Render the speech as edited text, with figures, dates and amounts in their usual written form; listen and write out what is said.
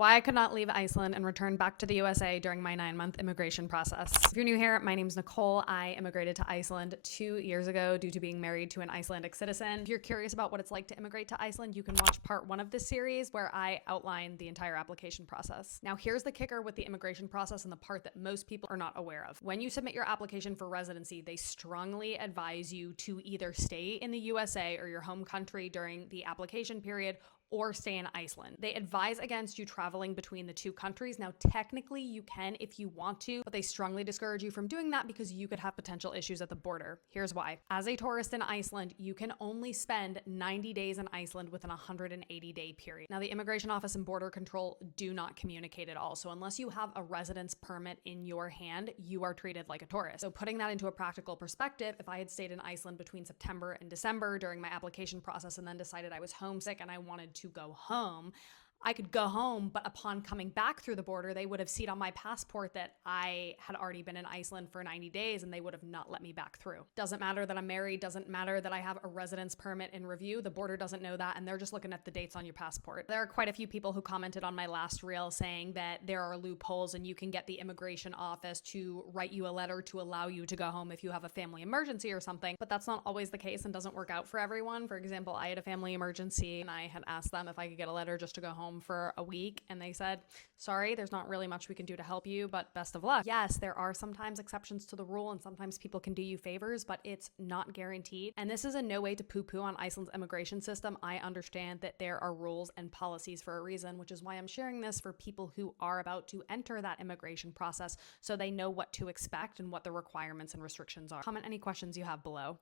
Why I could not leave Iceland and return back to the USA during my 9-month immigration process. If you're new here, my name's Nicole. I immigrated to Iceland 2 years ago due to being married to an Icelandic citizen. If you're curious about what it's like to immigrate to Iceland, you can watch part 1 of this series where I outline the entire application process. Now, here's the kicker with the immigration process and the part that most people are not aware of. When you submit your application for residency, they strongly advise you to either stay in the USA or your home country during the application period or stay in Iceland. They advise against you traveling between the two countries. Now, technically you can if you want to, but they strongly discourage you from doing that because you could have potential issues at the border. Here's why. As a tourist in Iceland, you can only spend 90 days in Iceland within a 180-day period. Now, the Immigration Office and Border Control do not communicate at all. So unless you have a residence permit in your hand, you are treated like a tourist. So putting that into a practical perspective, if I had stayed in Iceland between September and December during my application process and then decided I was homesick and I wanted to go home, I could go home, but upon coming back through the border, they would have seen on my passport that I had already been in Iceland for 90 days and they would have not let me back through. Doesn't matter that I'm married, doesn't matter that I have a residence permit in review. The border doesn't know that and they're just looking at the dates on your passport. There are quite a few people who commented on my last reel saying that there are loopholes and you can get the immigration office to write you a letter to allow you to go home if you have a family emergency or something, but that's not always the case and doesn't work out for everyone. For example, I had a family emergency and I had asked them if I could get a letter just to go home for a week and they said, sorry, there's not really much we can do to help you, but best of luck. Yes, there are sometimes exceptions to the rule and sometimes people can do you favors, but it's not guaranteed. And this is in no way to poo-poo on Iceland's immigration system. I understand that there are rules and policies for a reason, which is why I'm sharing this for people who are about to enter that immigration process so they know what to expect and what the requirements and restrictions are. Comment any questions you have below.